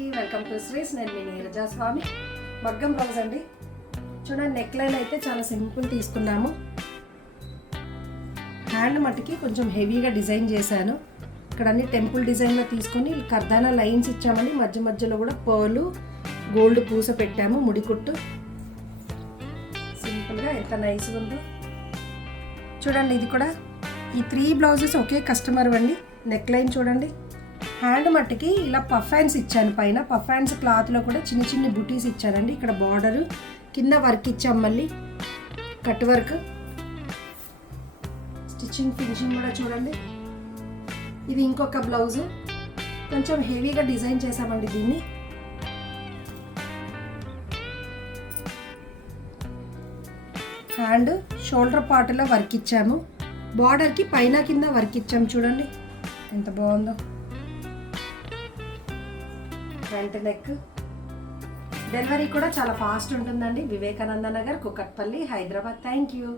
Welcome to శ్రీస్. నేను మీ నీరజా స్వామి. మగ్గం blouse అండి. చూడండి, నెక్ లైన్ అయితే చాలా సింపుల్ తీసుకున్నాము. హ్యాండ్ మట్టుకి కొంచెం హెవీగా డిజైన్ చేశాను. ఇక్కడ అన్ని టెంపుల్ డిజైన్లో తీసుకొని కర్దానా లైన్స్ ఇచ్చామని మధ్య మధ్యలో కూడా పర్లు గోల్డ్ పూస పెట్టాము. ముడికుట్టు సింపుల్గా ఎంత నైస్గా ఉందో చూడండి. ఇది కూడా ఈ 3 బ్లౌజెస్ ఒకే కస్టమర్ అండి. నెక్ లైన్ చూడండి. హ్యాండ్ మట్టుకి ఇలా పఫ్ హ్యాండ్స్ ఇచ్చాను. పైన పఫ్ హ్యాండ్స్ క్లాత్లో కూడా చిన్న చిన్న బుటీస్ ఇచ్చానండి. ఇక్కడ బార్డరు కింద వర్క్ ఇచ్చాం, మళ్ళీ కట్ వర్క్, స్టిచ్చింగ్ ఫినిషింగ్ కూడా చూడండి. ఇది ఇంకొక బ్లౌజు, కొంచెం హెవీగా డిజైన్ చేసామండి దీన్ని. హ్యాండ్ షోల్డర్ పార్ట్లో వర్క్ ఇచ్చాము. బార్డర్కి పైన కింద వర్క్ ఇచ్చాము. చూడండి ఎంత బాగుందో. Front neck. డెలివరీ కూడా చాలా ఫాస్ట్ ఉంటుందండి. వివేకానంద నగర్, కుకట్పల్లి, హైదరాబాద్. Thank you.